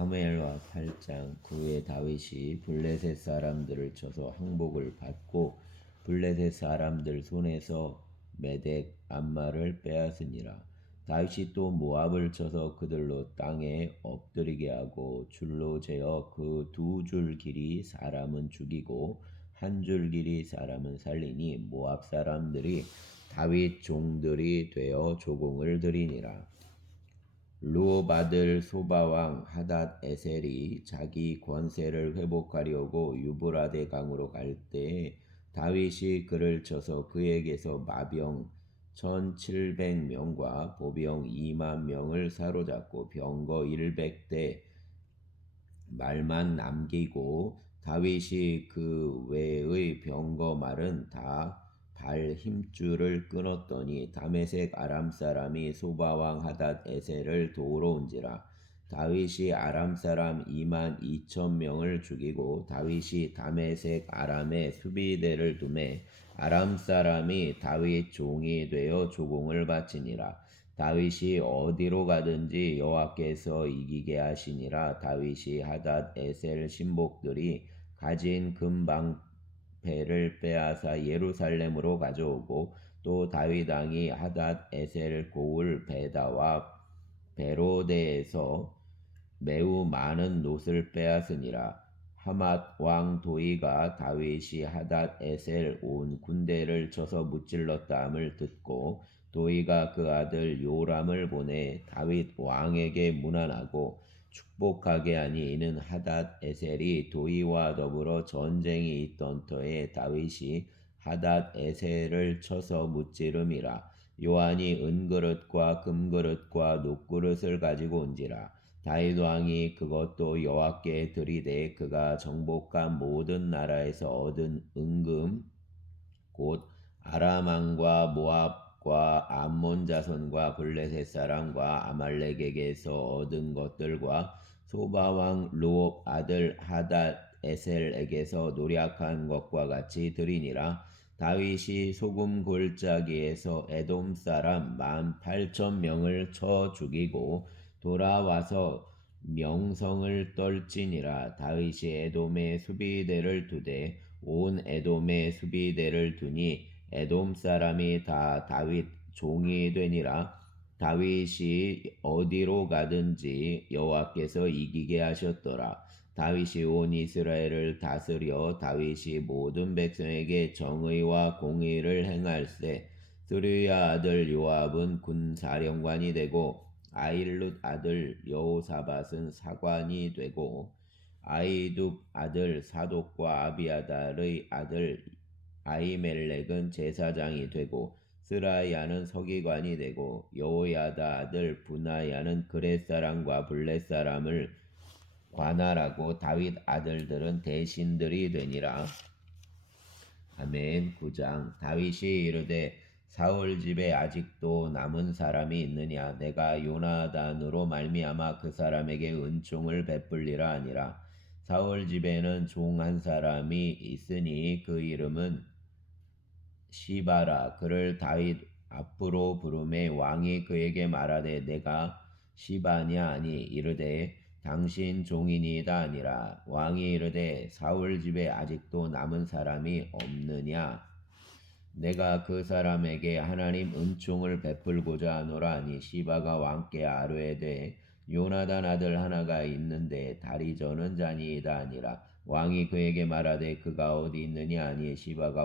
사무엘하 8장. 그 후에 다윗이 블레셋 사람들을 쳐서 항복을 받고 블레셋 사람들 손에서 메덱 암마를 빼앗으니라. 다윗이 또 모압을 쳐서 그들로 땅에 엎드리게 하고 줄로 재어 그 두 줄 길이 사람은 죽이고 한 줄 길이 사람은 살리니 모압 사람들이 다윗 종들이 되어 조공을 드리니라. 루옵 아들 소바왕 하닷 에셀이 자기 권세를 회복하려고 유브라데 강으로 갈 때에 다윗이 그를 쳐서 그에게서 마병 1700명과 보병 2만 명을 사로잡고 병거 100대 말만 남기고 다윗이 그 외의 병거 말은 다 발 힘줄을 끊었더니 다메섹 아람 사람이 소바왕 하닷 에셀을 도우러 온지라. 다윗이 아람 사람 2만 2천 명을 죽이고 다윗이 다메섹 아람에 수비대를 두매 아람 사람이 다윗 종이 되어 조공을 바치니라. 다윗이 어디로 가든지 여호와께서 이기게 하시니라. 다윗이 하닷 에셀 신복들이 가진 금방패를 빼앗아 예루살렘으로 가져오고 또 다윗 왕이 하닷 에셀 고을 베다와 베로데에서 매우 많은 놋을 빼앗으니라. 하맛 왕 도이가 다윗이 하닷 에셀 온 군대를 쳐서 무찔렀다함을 듣고 도이가 그 아들 요람을 보내 다윗 왕에게 문안하고 축복하게 하니 이는 하닷 에셀이 도이와 더불어 전쟁이 있던 터에 다윗이 하닷 에셀을 쳐서 무찌름이라. 요한이 은그릇과 금그릇과 놋그릇을 가지고 온지라. 다윗 왕이 그것도 여호와께 드리되 그가 정복한 모든 나라에서 얻은 은금 곧 아람 왕과 모압과 암몬 자손과 블레셋 사람과 아말렉에게서 얻은 것들과 소바 왕 루옵 아들 하닷 에셀에게서 노략한 것과 같이 드리니라. 다윗이 소금 골짜기에서 에돔 사람 18,000명을 쳐 죽이고 돌아와서 명성을 떨지니라. 다윗이 에돔의 수비대를 두되 온 에돔의 수비대를 두니 에돔 사람이 다 다윗 종이 되니라. 다윗이 어디로 가든지 여호와께서 이기게 하셨더라. 다윗이 온 이스라엘을 다스려 다윗이 모든 백성에게 정의와 공의를 행할세. 스루야 아들 요압은 군사령관이 되고 아힐룻 아들 여호사밧은 사관이 되고 아히둡 아들 사독과 아비아달의 아들 아히멜렉은 제사장이 되고 스라야는 서기관이 되고 여호야다 아들 분하야는 그렛 사람과 블렛 사람을 관할하고 다윗 아들들은 대신들이 되니라. 아멘. 9장. 다윗이 이르되 사울 집에 아직도 남은 사람이 있느냐? 내가 요나단으로 말미암아 그 사람에게 은총을 베풀리라 하니라. 사울 집에는 종 한 사람이 있으니 그 이름은 시바라. 그를 다윗 앞으로 부르매 왕이 그에게 말하되 내가 시바냐 하니 이르되 당신 종이니이다 아니라. 왕이 이르되 사울 집에 아직도 남은 사람이 없느냐? 내가 그 사람에게 하나님 은총을 베풀고자 하노라 하니 시바가 왕께 아뢰되 요나단 아들 하나가 있는데 다리 저는 자니이다 아니라. 왕이 그에게 말하되 그가 어디 있느냐 하니 시바가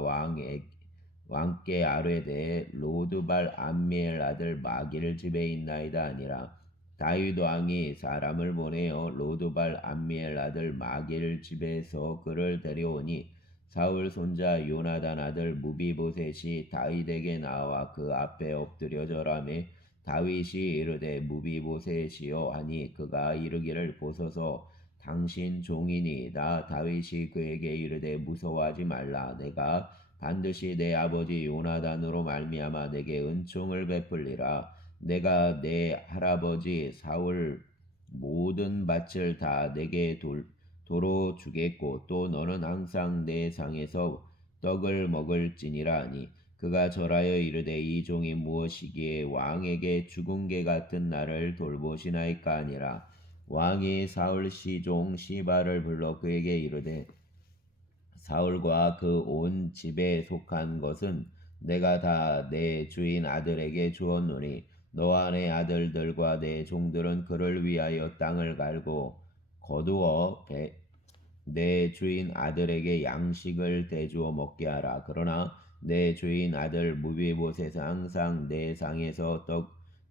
왕께 아뢰되 로드발 암미엘 아들 마길 집에 있나이다 아니라. 다윗 왕이 사람을 보내어 로드발 암미엘 아들 마길 집에서 그를 데려오니 사울 손자 요나단 아들 무비보셋이 다윗에게 나와 그 앞에 엎드려 절하매 다윗이 이르되 무비보셋이여 하니 그가 이르기를 보소서 당신 종이니이다. 다윗이 그에게 이르되 무서워하지 말라. 내가 반드시 내 아버지 요나단으로 말미암아 내게 은총을 베풀리라. 내가 내 할아버지 사울 모든 밭을 다 내게 도로 주겠고 또 너는 항상 내 상에서 떡을 먹을지니라 하니 그가 절하여 이르되 이 종이 무엇이기에 왕에게 죽은 개 같은 나를 돌보시나이까 하니라. 왕이 사울 시종 시바를 불러 그에게 이르되 사울과 그 온 집에 속한 것은 내가 다 내 주인 아들에게 주었노니 너와 내 아들들과 내 종들은 그를 위하여 땅을 갈고 거두어 내 주인 아들에게 양식을 대주어 먹게 하라. 그러나 내 주인 아들 무비보셋은 항상 내 상에서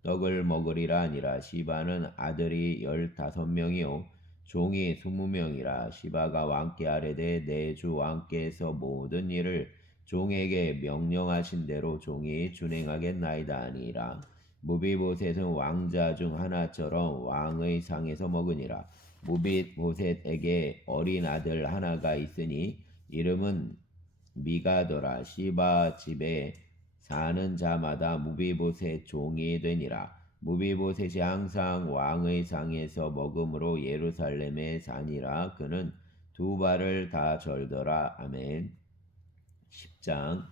떡을 먹으리라 하니라. 시바는 아들이 15명이요 종이 20명이라. 시바가 왕께 아뢰되 내 주 왕께서 모든 일을 종에게 명령하신 대로 종이 준행하겠나이다 하니라. 무비보셋은 왕자 중 하나처럼 왕의 상에서 먹으니라. 무비보셋에게 어린 아들 하나가 있으니 이름은 미가더라. 시바 집에 사는 자마다 무비보셋 종이 되니라. 무비보셋이 항상 왕의 상에서 먹음으로 예루살렘에 사니라. 그는 두 발을 다 절더라. 아멘. 10장.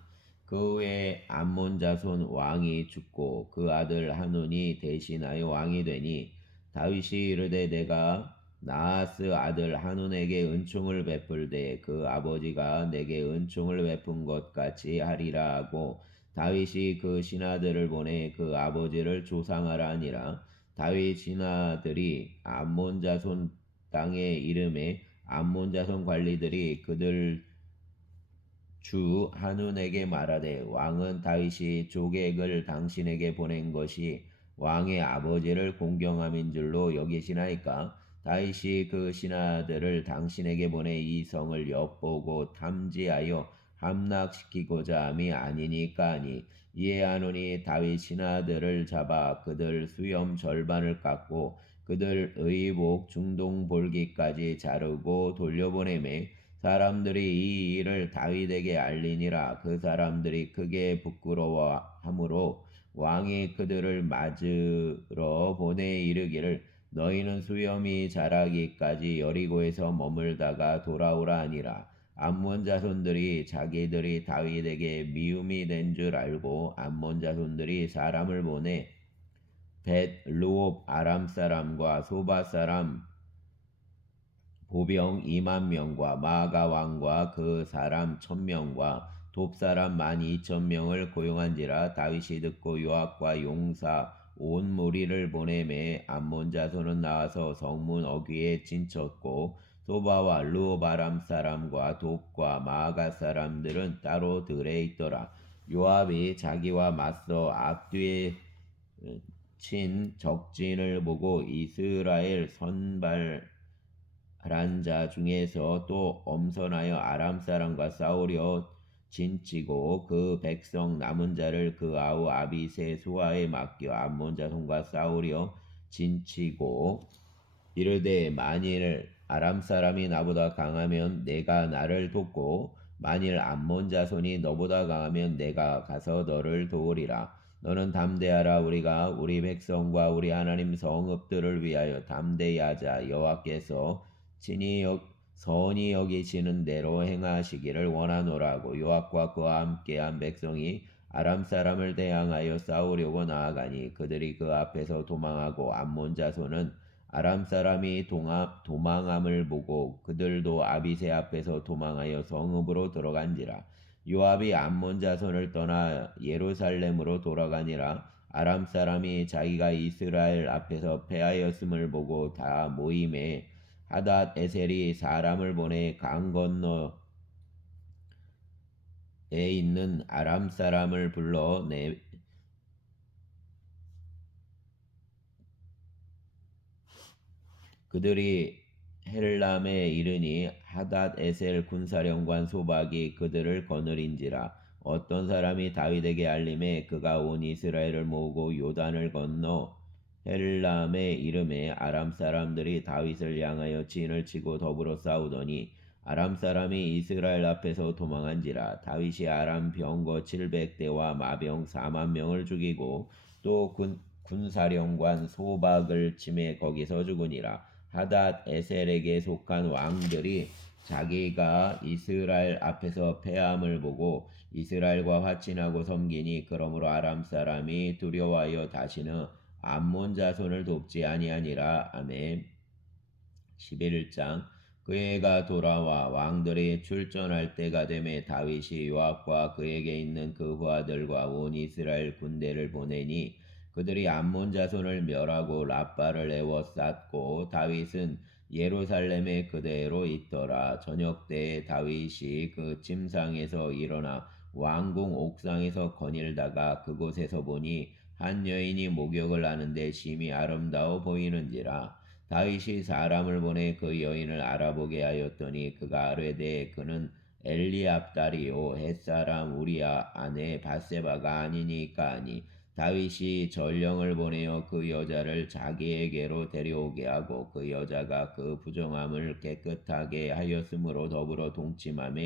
그 후에 암몬 자손 왕이 죽고 그 아들 한운이 대신하여 왕이 되니 다윗이 이르되 내가 나하스 아들 한운에게 은총을 베풀되 그 아버지가 내게 은총을 베푼 것 같이 하리라 하고 다윗이 그 신하들을 보내 그 아버지를 조상하라 하니라. 다윗 신하들이 암몬 자손 땅의 이름에 암몬 자손 관리들이 그들 주 한운에게 말하되 왕은 다윗이 조객을 당신에게 보낸 것이 왕의 아버지를 공경함인 줄로 여기시나이까. 다윗이 그 신하들을 당신에게 보내 이 성을 엿보고 탐지하여 함락시키고자 함이 아니니까 하니. 이에 한운이 다윗 신하들을 잡아 그들 수염 절반을 깎고 그들 의복 중동 볼기까지 자르고 돌려보내매 사람들이 이 일을 다윗에게 알리니라. 그 사람들이 크게 부끄러워하므로 왕이 그들을 맞으러 보내 이르기를 너희는 수염이 자라기까지 여리고에서 머물다가 돌아오라 하니라. 암몬 자손들이 자기들이 다윗에게 미움이 된 줄 알고 암몬 자손들이 사람을 보내 벳 루옵 아람 사람과 소바 사람 보병 2만 명과 마가 왕과 그 사람 1,000명과 돕 사람 12,000명을 고용한지라. 다윗이 듣고 요압과 용사 온 무리를 보내매 암몬 자손은 나와서 성문 어귀에 진쳤고 소바와 르호바람 사람과 돕과 마가 사람들은 따로 들에 있더라. 요압이 자기와 맞서 앞뒤에 친 적진을 보고 이스라엘 선발한 자 중에서 또 엄선하여 아람 사람과 싸우려 진치고 그 백성 남은 자를 그 아우 아비새 수하에 맡겨 암몬 자손과 싸우려 진치고 이르되 만일 아람 사람이 나보다 강하면 내가 나를 돕고 만일 암몬 자손이 너보다 강하면 내가 가서 너를 도우리라. 너는 담대하라. 우리가 우리 백성과 우리 하나님 성읍들을 위하여 담대히 하자. 여호와께서 친히 선히 여기시는 대로 행하시기를 원하노라고. 요압과 그와 함께한 백성이 아람 사람을 대항하여 싸우려고 나아가니 그들이 그 앞에서 도망하고 암몬 자손은 아람 사람이 도망함을 보고 그들도 아비새 앞에서 도망하여 성읍으로 들어간지라. 요압이 암몬 자손을 떠나 예루살렘으로 돌아가니라. 아람 사람이 자기가 이스라엘 앞에서 패하였음을 보고 다 모임에 하닷 에셀이 사람을 보내 강 건너에 있는 아람 사람을 불러 그들이 헬람에 이르니 하닷 에셀 군사령관 소박이 그들을 거느린지라. 어떤 사람이 다윗에게 알림에 그가 온 이스라엘을 모으고 요단을 건너 헬람에 이름에 아람 사람들이 다윗을 향하여 진을 치고 더불어 싸우더니 아람 사람이 이스라엘 앞에서 도망한지라. 다윗이 아람 병거 700대와 마병 4만 명을 죽이고 또 군사령관 소박을 치매 거기서 죽으니라. 하닷 에셀에게 속한 왕들이 자기가 이스라엘 앞에서 패함을 보고 이스라엘과 화친하고 섬기니 그러므로 아람 사람이 두려워하여 다시는 암몬 자손을 돕지 아니하니라. 아멘. 11장. 그애가 돌아와 왕들이 출전할 때가 되매 다윗이 요압과 그에게 있는 그 부하들과 온 이스라엘 군대를 보내니 그들이 암몬 자손을 멸하고 랍바를 에워쌌고 다윗은 예루살렘에 그대로 있더라. 저녁 때에 다윗이 그 침상에서 일어나 왕궁 옥상에서 거닐다가 그곳에서 보니 한 여인이 목욕을 하는데 심히 아름다워 보이는지라. 다윗이 사람을 보내 그 여인을 알아보게 하였더니 그가 아뢰되 그는 엘리압 딸이요 햇사람 우리아 아내 바세바가 아니니까 하니 다윗이 전령을 보내어 그 여자를 자기에게로 데려오게 하고 그 여자가 그 부정함을 깨끗하게 하였으므로 더불어 동침하며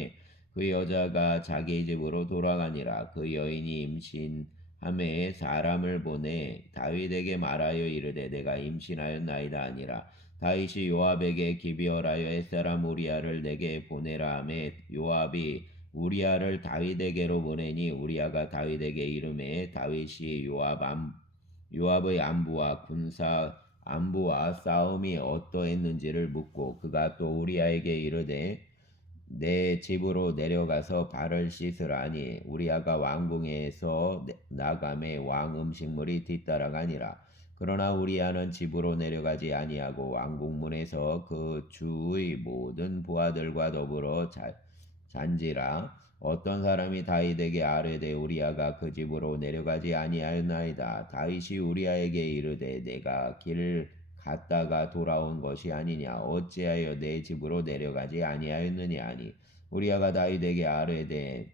그 여자가 자기 집으로 돌아가니라. 그 여인이 임신함에 사람을 보내 다윗에게 말하여 이르되 내가 임신하였나이다 하니라. 다윗이 요압에게 기비어라여 햇사람 우리아를 내게 보내라 하매 요압이 우리아를 다윗에게로 보내니 우리아가 다윗에게 이르매 다윗이 요압의 안부와 군사 안부와 싸움이 어떠했는지를 묻고 그가 또 우리아에게 이르되 내 집으로 내려가서 발을 씻으라니 우리아가 왕궁에서 나가매 왕 음식물이 뒤따라가니라. 그러나 우리아는 집으로 내려가지 아니하고 왕궁문에서 그 주의 모든 부하들과 더불어 잔지라. 어떤 사람이 다윗에게 아뢰되 우리아가 그 집으로 내려가지 아니하였나이다. 다윗이 우리아에게 이르되 내가 길 갔다가 돌아온 것이 아니냐 어찌하여 내 집으로 내려가지 아니하였느냐 하니 우리아가 다윗에게 아뢰되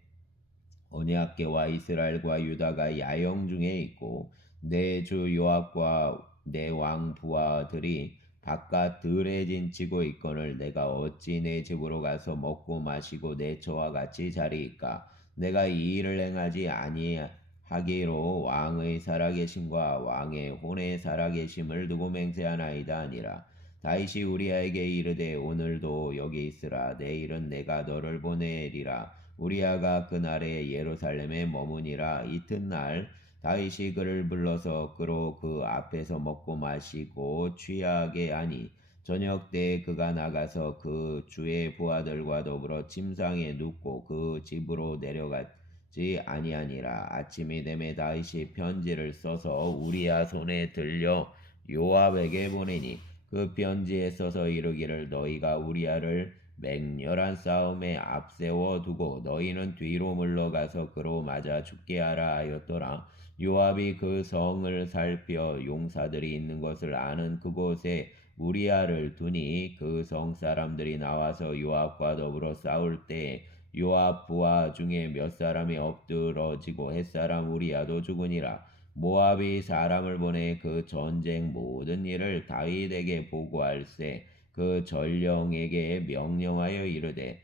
언약궤와 이스라엘과 유다가 야영 중에 있고 내 주 요압과 내 왕 부하들이 바깥 들에 진치고 있거늘 내가 어찌 내 집으로 가서 먹고 마시고 내 저와 같이 자리이까. 내가 이 일을 행하지 아니하기로 왕의 살아계심과 왕의 혼의 살아계심을 두고 맹세하나이다 하니라. 다윗이 우리아에게 이르되 오늘도 여기 있으라. 내일은 내가 너를 보내리라. 우리아가 그날에 예루살렘에 머무니라. 이튿날 다윗이 그를 불러서 그로 그 앞에서 먹고 마시고 취하게 하니 저녁 때에 그가 나가서 그 주의 부하들과 더불어 침상에 눕고 그 집으로 내려가지 아니하니라. 아침이 되매 다윗이 편지를 써서 우리아 손에 들려 요압에게 보내니 그 편지에 써서 이르기를 너희가 우리아를 맹렬한 싸움에 앞세워 두고 너희는 뒤로 물러가서 그로 맞아 죽게 하라 하였더라. 요압이 그 성을 살펴 용사들이 있는 것을 아는 그곳에 우리아를 두니 그 성 사람들이 나와서 요압과 더불어 싸울 때 요압 부하 중에 몇 사람이 엎드러지고 햇사람 우리아도 죽으니라. 모압이 사람을 보내 그 전쟁 모든 일을 다윗에게 보고할세 그 전령에게 명령하여 이르되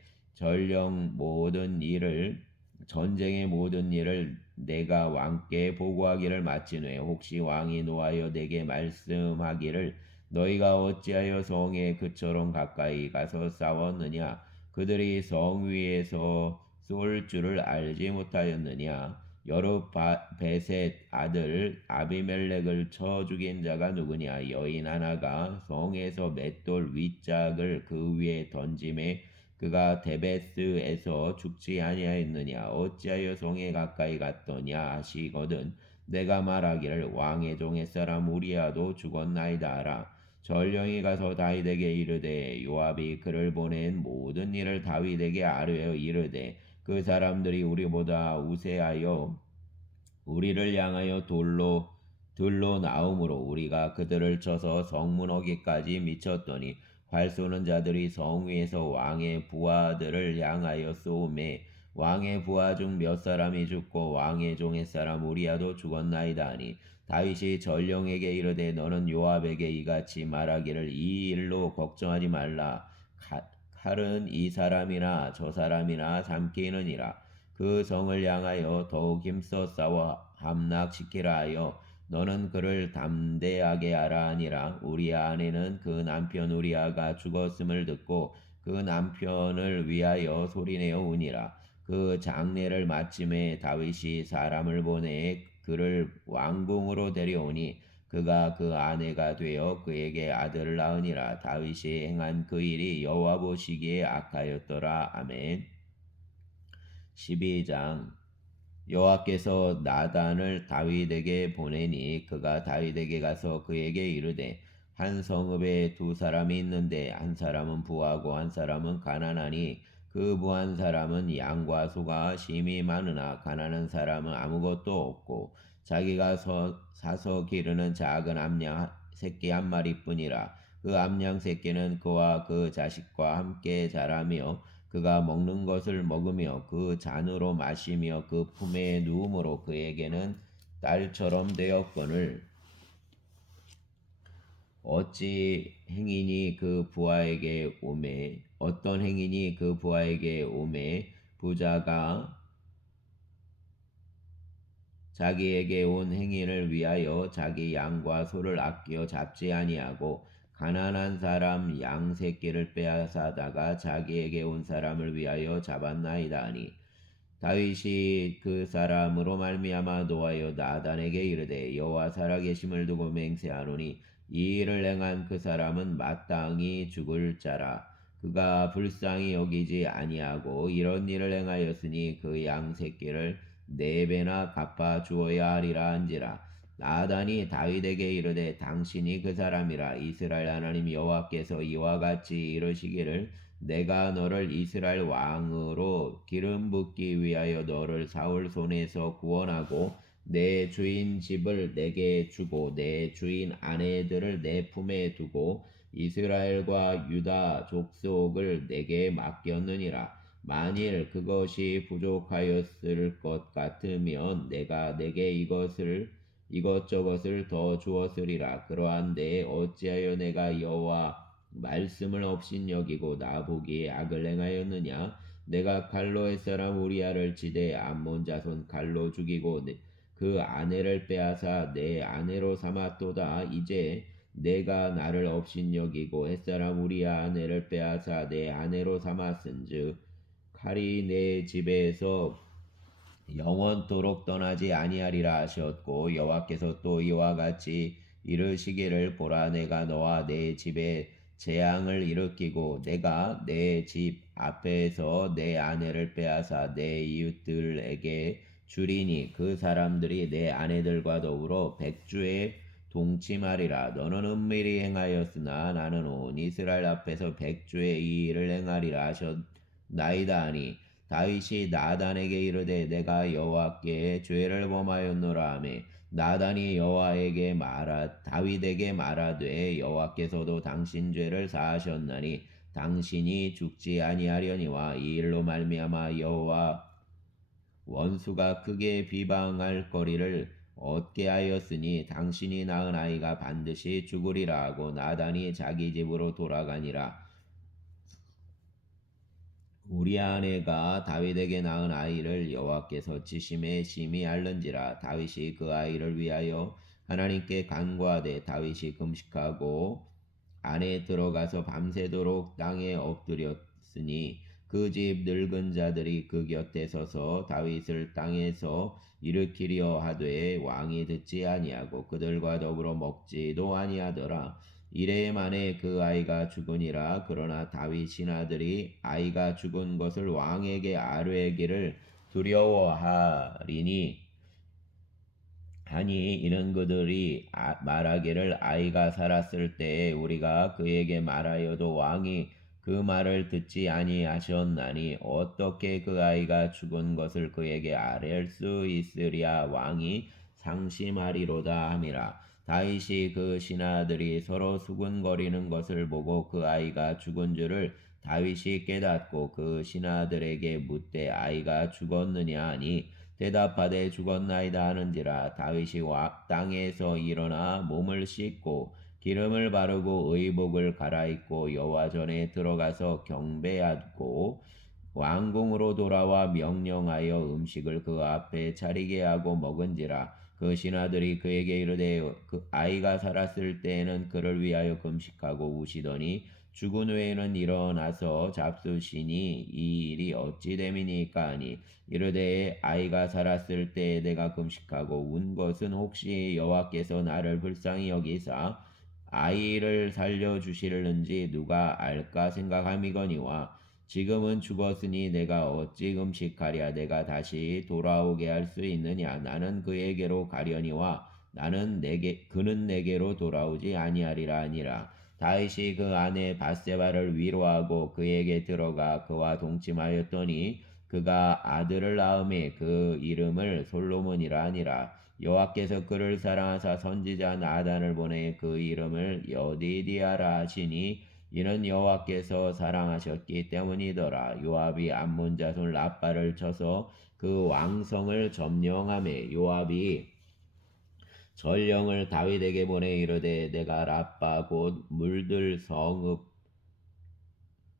전쟁의 모든 일을 내가 왕께 보고하기를 마친 후에 혹시 왕이 노하여 내게 말씀하기를 너희가 어찌하여 성에 그처럼 가까이 가서 싸웠느냐 그들이 성 위에서 쏠 줄을 알지 못하였느냐 여룹베셋 아들 아비멜렉을 쳐 죽인 자가 누구냐 여인 하나가 성에서 맷돌 윗짝을 그 위에 던짐에 그가 데베스에서 죽지 아니하였느냐 어찌하여 성에 가까이 갔더냐 하시거든 내가 말하기를 왕의 종 햇사람 우리아도 죽었나이다 하라. 전령이 가서 다윗에게 이르되 요압이 그를 보낸 모든 일을 다윗에게 아뢰어 이르되 그 사람들이 우리보다 우세하여 우리를 향하여 들로 나오므로 우리가 그들을 쳐서 성문 어기까지 미쳤더니 활 쏘는 자들이 성 위에서 왕의 부하들을 향하여 쏘매 왕의 부하 중 몇 사람이 죽고 왕의 종 햇사람 우리아도 죽었나이다 하니 다윗이 전령에게 이르되 너는 요압에게 이같이 말하기를 이 일로 걱정하지 말라 칼은 이 사람이나 저 사람이나 삼키느니라. 그 성을 향하여 더욱 힘써 싸워 함락시키라 하여 너는 그를 담대하게 하라 하니라. 우리아 아내는 그 남편 우리아가 죽었음을 듣고 그 남편을 위하여 소리내어 우니라. 그 장례를 마침에 다윗이 사람을 보내 그를 왕궁으로 데려오니 그가 그 아내가 되어 그에게 아들을 낳으니라. 다윗이 행한 그 일이 여호와 보시기에 악하였더라. 아멘. 12장. 여호와께서 나단을 다윗에게 보내니 그가 다윗에게 가서 그에게 이르되 한 성읍에 두 사람이 있는데 한 사람은 부하고 한 사람은 가난하니 그 부한 사람은 양과 소가 심히 많으나 가난한 사람은 아무것도 없고 자기가 사서 기르는 작은 암양 새끼 한 마리뿐이라. 그 암양 새끼는 그와 그 자식과 함께 자라며 그가 먹는 것을 먹으며 그 잔으로 마시며 그 품에 누움으로 그에게는 딸처럼 되었거늘 어찌 행인이 그 부하에게 오매 어떤 행인이 그 부하에게 오매 부자가 자기에게 온 행인을 위하여 자기 양과 소를 아끼어 잡지 아니하고 가난한 사람 양 새끼를 빼앗아다가 자기에게 온 사람을 위하여 잡았나이다 하니 다윗이 그 사람으로 말미암아 노하여 나단에게 이르되 여호와 살아계심을 두고 맹세하노니 이 일을 행한 그 사람은 마땅히 죽을 자라. 그가 불쌍히 여기지 아니하고 이런 일을 행하였으니 그 양 새끼를 네 배나 갚아 주어야 하리라 한지라. 나단이 다윗에게 이르되 당신이 그 사람이라. 이스라엘 하나님 여호와께서 이와 같이 이르시기를 내가 너를 이스라엘 왕으로 기름 붓기 위하여 너를 사울 손에서 구원하고 내 주인 집을 내게 주고 내 주인 아내들을 내 품에 두고 이스라엘과 유다 족속을 내게 맡겼느니라. 만일 그것이 부족하였을 것 같으면 내가 내게 이것저것을 더 주었으리라. 그러한데 어찌하여 내가 여호와 말씀을 업신여기고 나보기에 악을 행하였느냐. 내가 칼로 햇사람 우리아를 치되 암몬 자손 칼로 죽이고 그 아내를 빼앗아 내 아내로 삼았도다. 이제 내가 나를 업신여기고 햇사람 우리아 아내를 빼앗아 내 아내로 삼았은즉 칼이 내 집에서 영원토록 떠나지 아니하리라 하셨고 여호와께서 또 이와 같이 이르시기를 보라 내가 너와 내 집에 재앙을 일으키고 내가 내 집 앞에서 내 아내를 빼앗아 내 이웃들에게 주리니 그 사람들이 내 아내들과 더불어 백주에 동침하리라. 너는 은밀히 행하였으나 나는 온 이스라엘 앞에서 백주에 이 일을 행하리라 하셨나이다 하니 다윗이 나단에게 이르되 내가 여호와께 죄를 범하였노라 하매 나단이 다윗에게 말하되 여호와께서도 당신 죄를 사하셨나니 당신이 죽지 아니하려니와 이 일로 말미암아 여호와 원수가 크게 비방할 거리를 얻게 하였으니 당신이 낳은 아이가 반드시 죽으리라 하고 나단이 자기 집으로 돌아가니라. 우리아 아내가 다윗에게 낳은 아이를 여호와께서 치심에 심히 앓는지라. 다윗이 그 아이를 위하여 하나님께 간구하되 다윗이 금식하고 안에 들어가서 밤새도록 땅에 엎드렸으니 그 집 늙은 자들이 그 곁에 서서 다윗을 땅에서 일으키려 하되 왕이 듣지 아니하고 그들과 더불어 먹지도 아니하더라. 이래 만에 그 아이가 죽으니라. 그러나 다윗 신하들이 아이가 죽은 것을 왕에게 아뢰기를 두려워하리니 이는 그들이 말하기를 아이가 살았을 때에 우리가 그에게 말하여도 왕이 그 말을 듣지 아니하셨나니 어떻게 그 아이가 죽은 것을 그에게 아뢰 수 있으랴. 왕이 상심하리로다 함이라. 다윗이 그 신하들이 서로 수군거리는 것을 보고 그 아이가 죽은 줄을 다윗이 깨닫고 그 신하들에게 묻되 아이가 죽었느냐 하니 대답하되 죽었나이다 하는지라. 다윗이 땅에서 일어나 몸을 씻고 기름을 바르고 의복을 갈아입고 여호와 전에 들어가서 경배하고 왕궁으로 돌아와 명령하여 음식을 그 앞에 차리게 하고 먹은지라. 그 신하들이 그에게 이르되 그 아이가 살았을 때에는 그를 위하여 금식하고 우시더니 죽은 후에는 일어나서 잡수시니 이 일이 어찌 됨이니까 하니 이르되 아이가 살았을 때에 내가 금식하고 운 것은 혹시 여호와께서 나를 불쌍히 여기사 아이를 살려주실는지 누가 알까 생각함이거니와 지금은 죽었으니 내가 어찌 금식하랴 내가 다시 돌아오게 할 수 있느냐 나는 그에게로 가려니와 그는 내게로 돌아오지 아니하리라 하니라. 다윗이 그 아내 바세바를 위로하고 그에게 들어가 그와 동침하였더니 그가 아들을 낳음에 그 이름을 솔로몬이라 하니라. 여호와께서 그를 사랑하사 선지자 나단을 보내 그 이름을 여디디아라 하시니 이는 여호와께서 사랑하셨기 때문이더라. 요압이 암몬 자손 라빠를 쳐서 그 왕성을 점령하매 요압이 전령을 다윗에게 보내 이르되 내가 라빠 곧 물들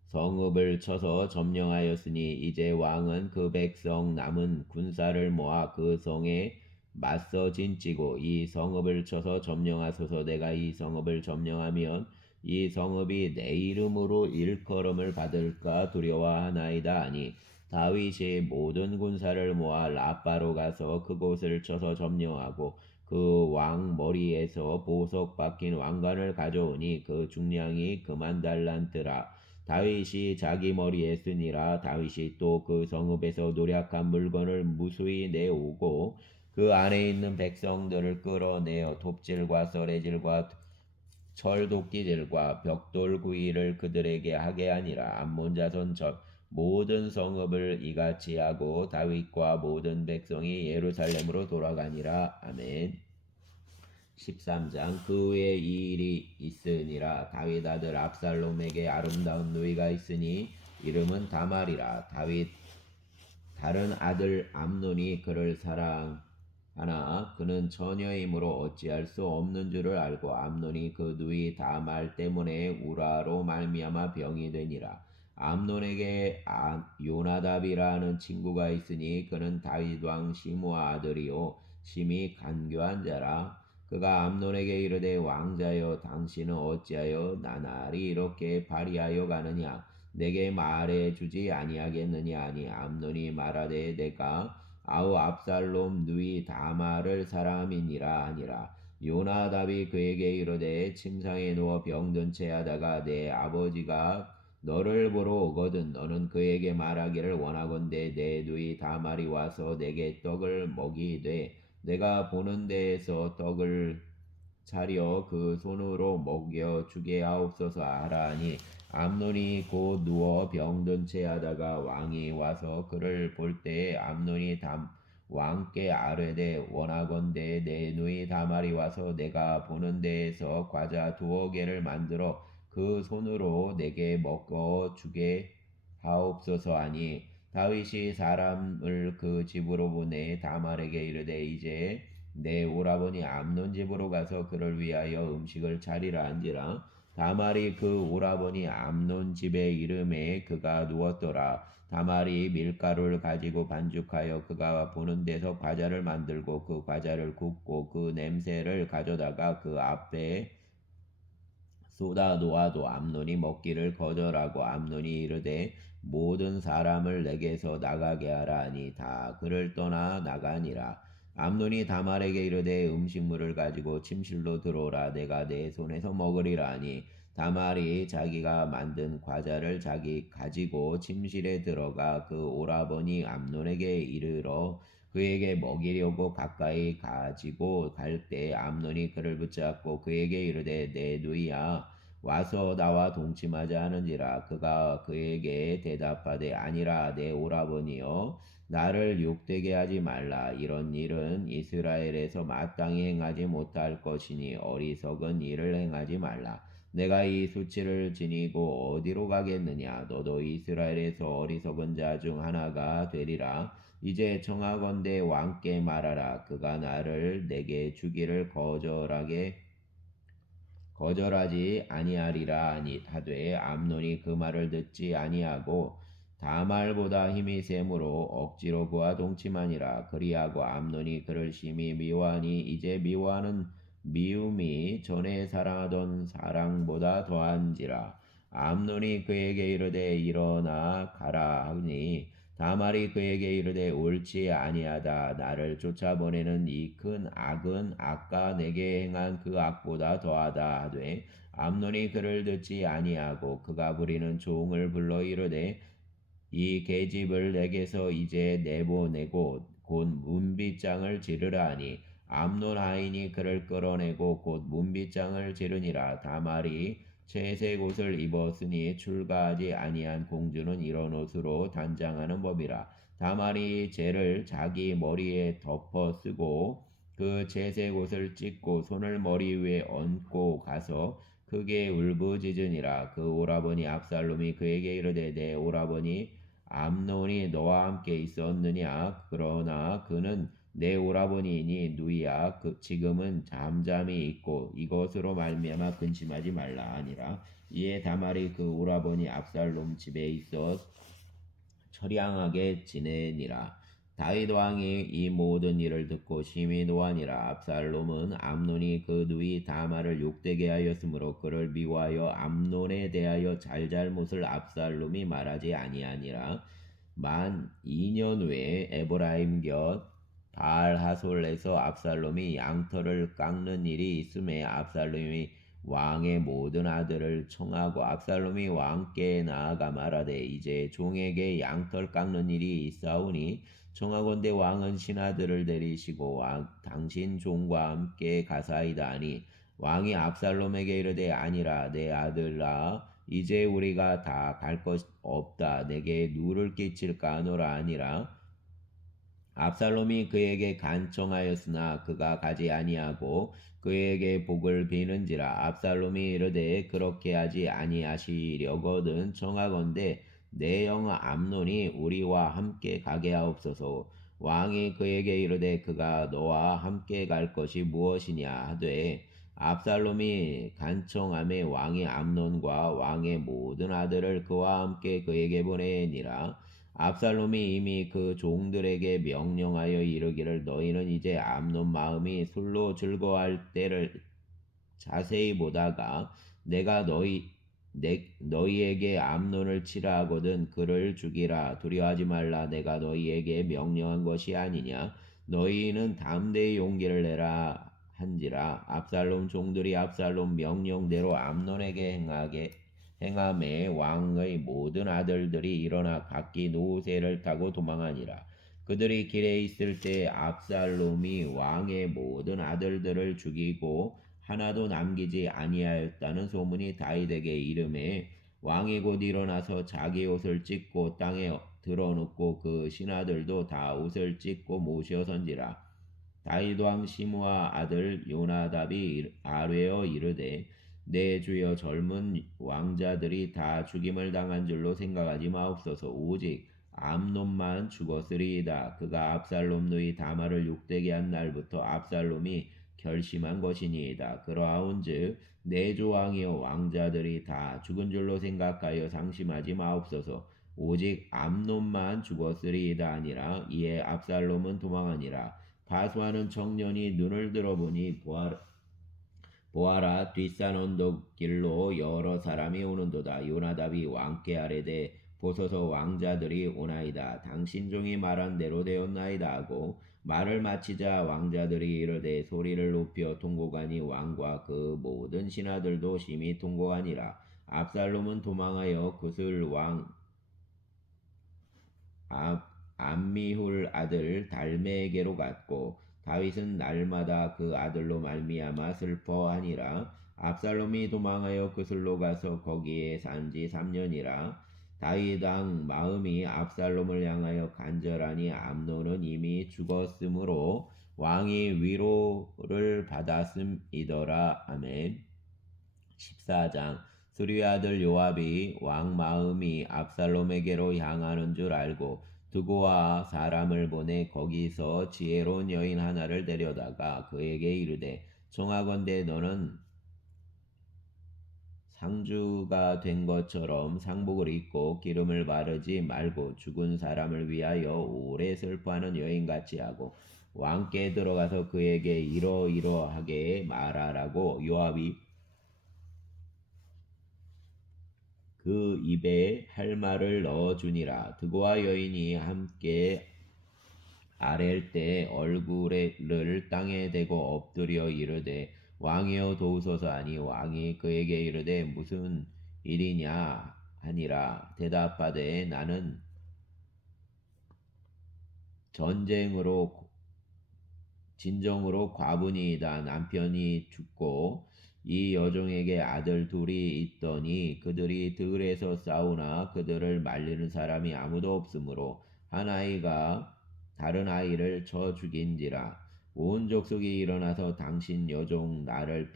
성읍을 쳐서 점령하였으니 이제 왕은 그 백성 남은 군사를 모아 그 성에 맞서 진치고 이 성읍을 쳐서 점령하소서. 내가 이 성읍을 점령하면 이 성읍이 내 이름으로 일컬음을 받을까 두려워하나이다 하니 다윗이 모든 군사를 모아 라빠로 가서 그곳을 쳐서 점령하고 그 왕 머리에서 보석 박힌 왕관을 가져오니 그 중량이 그만 달란트라. 다윗이 자기 머리에 쓰니라. 다윗이 또 그 성읍에서 노략한 물건을 무수히 내오고 그 안에 있는 백성들을 끌어내어 톱질과 썰해질과 철도끼질과 벽돌 구이를 그들에게 하게 하니라. 암몬 자손 모든 성읍을 이같이 하고 다윗과 모든 백성이 예루살렘으로 돌아가니라. 아멘. 13장 그 후에 이 일이 있으니라. 다윗 아들 압살롬에게 아름다운 누이가 있으니 이름은 다말이라. 다윗 다른 아들 암논이 그를 사랑하나 그는 처녀이므로 어찌할 수 없는 줄을 알고 암논이 그 누이 다말 때문에 우라로 말미암아 병이 되니라. 암논에게 요나답이라 하는 친구가 있으니 그는 다윗 왕 시므아 아들이요 심히 간교한 자라. 그가 암논에게 이르되 왕자여 당신은 어찌하여 나날이 이렇게 발이하여 가느냐 내게 말해 주지 아니하겠느냐 하니 암논이 말하되 내가 아우 압살롬 누이 다말을 사람이니라 하니라. 요나답이 그에게 이르되 침상에 누워 병든 채 하다가 내 아버지가 너를 보러 오거든 너는 그에게 말하기를 원하건대 내 누이 다말이 와서 내게 떡을 먹이되 내가 보는 데에서 떡을 차려 그 손으로 먹여 주게 하옵소서 하라 하니 암논이 곧 누워 병든 채 하다가 왕이 와서 그를 볼 때에 암논이 왕께 아뢰되 원하건대 내 누이 다말이 와서 내가 보는 데에서 과자 2개를 만들어 그 손으로 내게 먹어 주게 하옵소서 하니 다윗이 사람을 그 집으로 보내 다말에게 이르되 이제 내 오라버니 암논 집으로 가서 그를 위하여 음식을 차리라 한지라. 다말이 그 오라버니 암논 집의 이름에 그가 누웠더라. 다말이 밀가루를 가지고 반죽하여 그가 보는 데서 과자를 만들고 그 과자를 굽고 그 냄새를 가져다가 그 앞에 쏟아 놓아도 암논이 먹기를 거절하고 암논이 이르되 모든 사람을 내게서 나가게 하라 하니 다 그를 떠나 나가니라. 암논이 다말에게 이르되 음식물을 가지고 침실로 들어오라 내가 내 손에서 먹으리라 하니 다말이 자기가 만든 과자를 자기 가지고 침실에 들어가 그 오라버니 암논에게 이르러 그에게 먹이려고 가까이 가지고 갈 때 암논이 그를 붙잡고 그에게 이르되 내 누이야 와서 나와 동침하자 하는지라. 그가 그에게 대답하되 아니라 내 오라버니여 나를 욕되게 하지 말라. 이런 일은 이스라엘에서 마땅히 행하지 못할 것이니 어리석은 일을 행하지 말라. 내가 이 수치를 지니고 어디로 가겠느냐. 너도 이스라엘에서 어리석은 자 중 하나가 되리라. 이제 청하건대 왕께 말하라. 그가 나를 내게 주기를 거절하지 아니하리라 하되 암논이 그 말을 듣지 아니하고 다말보다 힘이 세므로 억지로 그와 동침하니라. 그리하고 암논이 그를 심히 미워하니 이제 미워하는 미움이 전에 사랑하던 사랑보다 더한지라. 암논이 그에게 이르되 일어나 가라 하니 다말이 그에게 이르되 옳지 아니하다. 나를 쫓아보내는 이 큰 악은 아까 내게 행한 그 악보다 더하다 하되 암논이 그를 듣지 아니하고 그가 부리는 종을 불러 이르되 이 계집을 내게서 이제 내보내고 곧 문빗장을 지르라 하니 암논 하인이 그를 끌어내고 곧 문빗장을 지르니라. 다말이 채색 옷을 입었으니 출가하지 아니한 공주는 이런 옷으로 단장하는 법이라. 다말이 재를 자기 머리에 덮어 쓰고 그 채색 옷을 찢고 손을 머리 위에 얹고 가서 크게 울부짖으니라. 그 오라버니 압살롬이 그에게 이르되 내 오라버니 암논이 너와 함께 있었느냐? 그러나 그는 내 오라버니이니 누이야. 지금은 잠잠히 있고 이것으로 말미암아 근심하지 말라 하니라. 이에 다말이 그 오라버니 압살롬 집에 있어 처량하게 지내니라. 다윗 왕이 이 모든 일을 듣고 심히 노하니라. 압살롬은 암논이 그 누이 다말을 욕되게 하였으므로 그를 미워하여 암논에 대하여 잘잘못을 압살롬이 말하지 아니하니라. 만 2년 후에 에브라임 곁 바알하솔에서 압살롬이 양털을 깎는 일이 있음에 압살롬이 왕의 모든 아들을 청하고 압살롬이 왕께 나아가 말하되 이제 종에게 양털 깎는 일이 있사오니 청하건대 왕은 신하들을 데리시고 당신 종과 함께 가사이다 하니 왕이 압살롬에게 이르되 아니라 내 아들아 이제 우리가 다 갈 것 없다 내게 누를 끼칠까 하노라 아니라 압살롬이 그에게 간청하였으나 그가 가지 아니하고 그에게 복을 비는지라. 압살롬이 이르되 그렇게 하지 아니하시려거든 청하건대 내 형 암논이 우리와 함께 가게 하옵소서. 왕이 그에게 이르되 그가 너와 함께 갈 것이 무엇이냐 하되 압살롬이 간청함에 왕이 암논과 왕의 모든 아들을 그와 함께 그에게 보내니라. 압살롬이 이미 그 종들에게 명령하여 이르기를 너희는 이제 암논 마음이 술로 즐거워할 때를 자세히 보다가 내가 너희에게 암논을 치라 하거든 그를 죽이라 두려워하지 말라 내가 너희에게 명령한 것이 아니냐 너희는 담대히 용기를 내라 한지라. 압살롬 종들이 압살롬 명령대로 암논에게 행함에 왕의 모든 아들들이 일어나 각기 노새를 타고 도망하니라. 그들이 길에 있을 때 압살롬이 왕의 모든 아들들을 죽이고 하나도 남기지 아니하였다는 소문이 다윗에게 이르매 왕이 곧 일어나서 자기 옷을 찢고 땅에 드러눕고 그 신하들도 다 옷을 찢고 모셔선지라. 다윗 왕 시므아 아들 요나답이 아뢰어 이르되 내 주여 젊은 왕자들이 다 죽임을 당한 줄로 생각하지 마옵소서. 오직 암논만 죽었으리이다. 그가 압살롬 누이 다말을 욕되게 한 날부터 압살롬이 결심한 것이니이다. 그러하온즉 내 주 왕이여 왕자들이 다 죽은 줄로 생각하여 상심하지 마옵소서. 오직 암논만 죽었으리이다 아니라. 이에 압살롬은 도망하니라. 가수하는 청년이 눈을 들어보니 보아라 뒷산 언덕길로 여러 사람이 오는도다. 요나답이 왕께 아뢰되 보소서 왕자들이 오나이다. 당신 종이 말한 대로 되었나이다 하고 말을 마치자 왕자들이 이르되 소리를 높여 통곡하니 왕과 그 모든 신하들도 심히 통곡하니라. 압살롬은 도망하여 구슬 왕 암미훌 아들 달메에게로 갔고 다윗은 날마다 그 아들로 말미암아 슬퍼하니라. 압살롬이 도망하여 그슬로 가서 거기에 산지 3년이라. 다윗 왕 마음이 압살롬을 향하여 간절하니 암논은 이미 죽었으므로 왕이 위로를 받았음이더라. 아멘. 14장 수리의 아들 요압이 왕 마음이 압살롬에게로 향하는 줄 알고 두고와 사람을 보내 거기서 지혜로운 여인 하나를 데려다가 그에게 이르되 청하건대 너는 상주가 된 것처럼 상복을 입고 기름을 바르지 말고 죽은 사람을 위하여 오래 슬퍼하는 여인같이 하고 왕께 들어가서 그에게 이러이러하게 말하라고 요압이 그 입에 할 말을 넣어주니라. 그와 여인이 함께 아랠 때 얼굴을 땅에 대고 엎드려 이르되 왕이여 도우소서 하니 왕이 그에게 이르되 무슨 일이냐 하니라. 대답하되 나는 전쟁으로 진정으로 과분이다. 남편이 죽고 이 여종에게 아들 둘이 있더니 그들이 들에서 싸우나 그들을 말리는 사람이 아무도 없으므로 한 아이가 다른 아이를 쳐 죽인지라. 온 족속이 일어나서 당신 여종 나를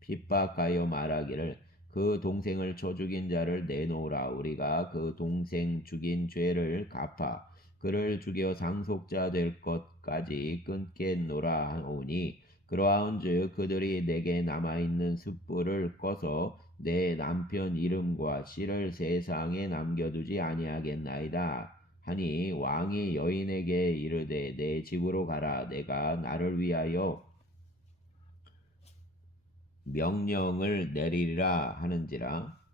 핍박하여 말하기를 그 동생을 쳐 죽인 자를 내놓으라. 우리가 그 동생 죽인 죄를 갚아 그를 죽여 상속자 될 것까지 끊겠노라 하오니 그러한즉 그들이 내게 남아있는 숯불을 꺼서 내 남편 이름과 씨를 세상에 남겨두지 아니하겠나이다 하니 왕이 여인에게 이르되 내 집으로 가라. 내가 나를 위하여 명령을 내리리라 하는지라.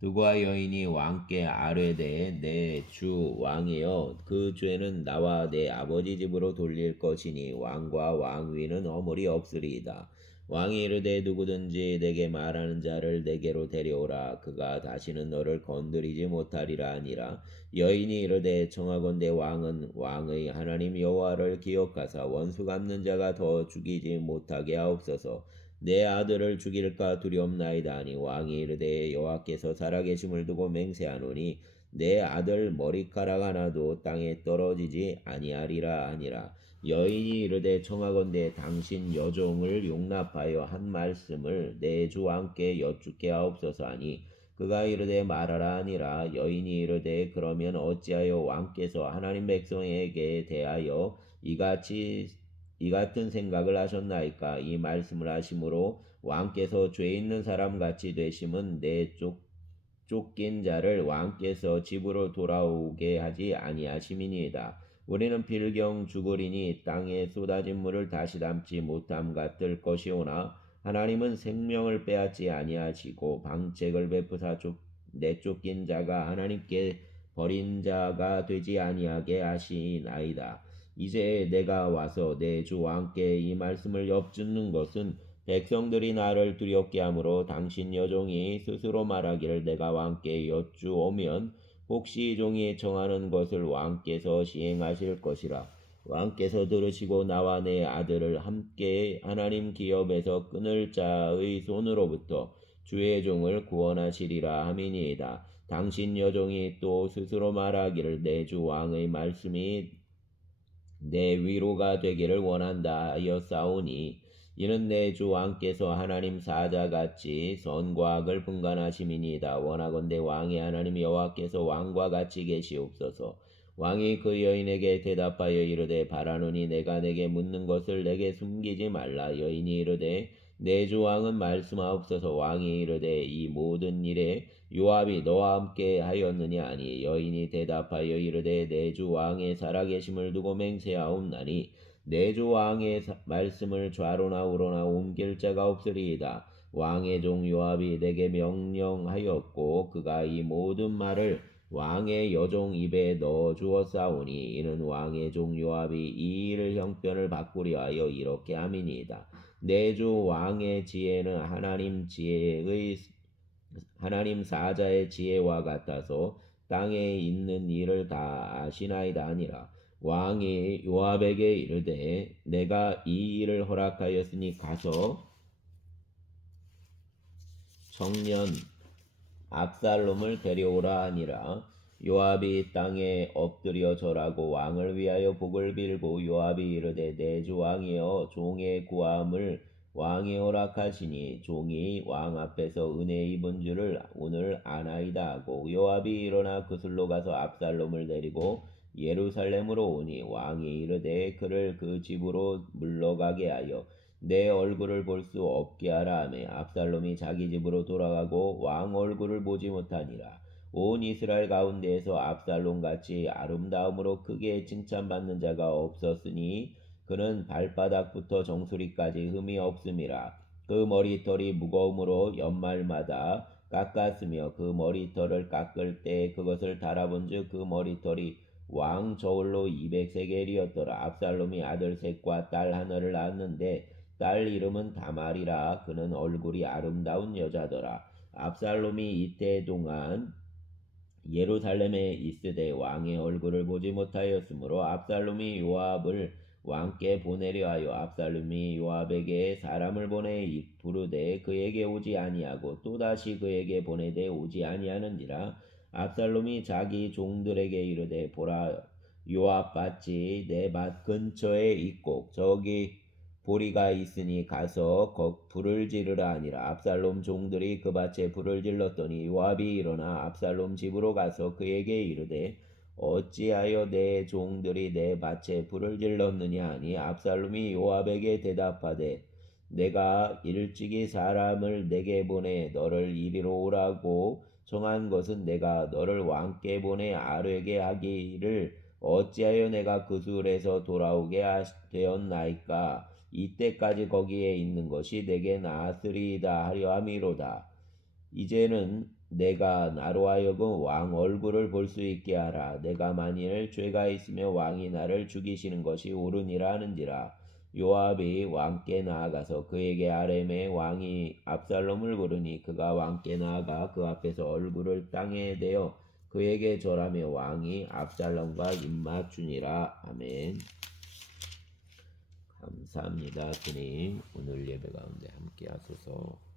그가 여인이 왕께 아뢰되 내 주 왕이여 그 죄는 나와 내 아버지 집으로 돌릴 것이니 왕과 왕위는 허물이 없으리이다. 왕이 이르되 누구든지 내게 말하는 자를 내게로 데려오라. 그가 다시는 너를 건드리지 못하리라 하니라. 여인이 이르되 청하건대 왕은 왕의 하나님 여호와를 기억하사 원수 갚는 자가 더 죽이지 못하게 하옵소서. 내 아들을 죽일까 두렵나이다 하니 왕이 이르되 여호와께서 살아계심을 두고 맹세하노니 내 아들 머리카락 하나도 땅에 떨어지지 아니하리라 하니라. 여인이 이르되 청하건대 당신 여종을 용납하여 한 말씀을 내 주 왕께 여쭙게 하옵소서 하니 그가 이르되 말하라 하니라. 여인이 이르되 그러면 어찌하여 왕께서 하나님 백성에게 대하여 이 같은 생각을 하셨나이까. 이 말씀을 하심으로 왕께서 죄 있는 사람 같이 되심은 쫓긴 자를 왕께서 집으로 돌아오게 하지 아니하심이니이다. 우리는 필경 죽으리니 땅에 쏟아진 물을 다시 담지 못함 같을 것이오나 하나님은 생명을 빼앗지 아니하시고 방책을 베푸사 내쫓긴 자가 하나님께 버린 자가 되지 아니하게 하시나이다. 이제 내가 와서 내 주 왕께 이 말씀을 엿듣는 것은 백성들이 나를 두렵게 하므로 당신 여종이 스스로 말하기를 내가 왕께 여쭈오면 혹시 종이 정하는 것을 왕께서 시행하실 것이라. 왕께서 들으시고 나와 내 아들을 함께 하나님 기업에서 끊을 자의 손으로부터 주의 종을 구원하시리라 함이니이다. 당신 여종이 또 스스로 말하기를 내 주 왕의 말씀이 내 위로가 되기를 원한다 하였사오니 이는 내 주 왕께서 하나님 사자같이 선과 악을 분간하심이니이다. 원하건대 왕의 하나님 여호와께서 왕과 같이 계시옵소서. 왕이 그 여인에게 대답하여 이르되 바라노니 내가 내게 묻는 것을 내게 숨기지 말라. 여인이 이르되 내 주 왕은 말씀하옵소서. 왕이 이르되 이 모든 일에 요압이 너와 함께 하였느냐 하니 여인이 대답하여 이르되 내 주 왕의 살아계심을 두고 맹세하옵나니 내 주 왕의 말씀을 좌로나 우로나 옮길 자가 없으리이다. 왕의 종 요압이 내게 명령하였고 그가 이 모든 말을 왕의 여종 입에 넣어 주었사오니 이는 왕의 종 요압이 이 일을 형편을 바꾸려 하여 이렇게 함이니이다. 내 주 왕의 지혜는 하나님 사자의 지혜와 같아서 땅에 있는 일을 다 아시나이다 하니라. 왕이 요압에게 이르되 내가 이 일을 허락하였으니 가서 청년 압살롬을 데려오라 하니라. 요압이 땅에 엎드려 절하고 왕을 위하여 복을 빌고 요압이 이르되 내 주 왕이여 종의 구함을 왕이 허락하시니 종이 왕 앞에서 은혜 입은 줄을 오늘 아나이다 하고 요압이 일어나 그술로 가서 압살롬을 데리고 예루살렘으로 오니 왕이 이르되 그를 그 집으로 물러가게 하여 내 얼굴을 볼 수 없게 하라 하매 압살롬이 자기 집으로 돌아가고 왕 얼굴을 보지 못하니라. 온 이스라엘 가운데에서 압살롬같이 아름다움으로 크게 칭찬받는 자가 없었으니 그는 발바닥부터 정수리까지 흠이 없음이라. 그 머리털이 무거움으로 연말마다 깎았으며 그 머리털을 깎을 때 그것을 달아본즉 그 머리털이 왕 저울로 200세겔이었더라. 압살롬이 아들 셋과 딸 하나를 낳았는데 딸 이름은 다말이라. 그는 얼굴이 아름다운 여자더라. 압살롬이 이때 동안 예루살렘에 있으되 왕의 얼굴을 보지 못하였으므로 압살롬이 요압을 왕께 보내려 하여 압살롬이 요압에게 사람을 보내 부르되 그에게 오지 아니하고 또다시 그에게 보내되 오지 아니하는지라. 압살롬이 자기 종들에게 이르되 보라, 요압 밭이 내 밭 근처에 있고 저기 보리가 있으니 가서 불을 지르라 하니라. 압살롬 종들이 그 밭에 불을 질렀더니 요압이 일어나 압살롬 집으로 가서 그에게 이르되 어찌하여 내 종들이 내 밭에 불을 질렀느냐 하니 압살롬이 요압에게 대답하되 내가 일찍이 사람을 내게 보내 너를 이리로 오라고 정한 것은 내가 너를 왕께 보내 아뢰게 하기를 어찌하여 내가 그술에서 돌아오게 되었나이까. 이때까지 거기에 있는 것이 내게 나았으리이다 하려 함이로다. 이제는 내가 나로 하여금 왕 얼굴을 볼 수 있게 하라. 내가 만일 죄가 있으며 왕이 나를 죽이시는 것이 옳으니라 하는지라. 요압이 왕께 나아가서 그에게 아뢰매 왕이 압살롬을 부르니 그가 왕께 나아가 그 앞에서 얼굴을 땅에 대어 그에게 절하며 왕이 압살롬과 입맞추니라. 아멘. 감사합니다. 주님 오늘 예배 가운데 함께 하소서.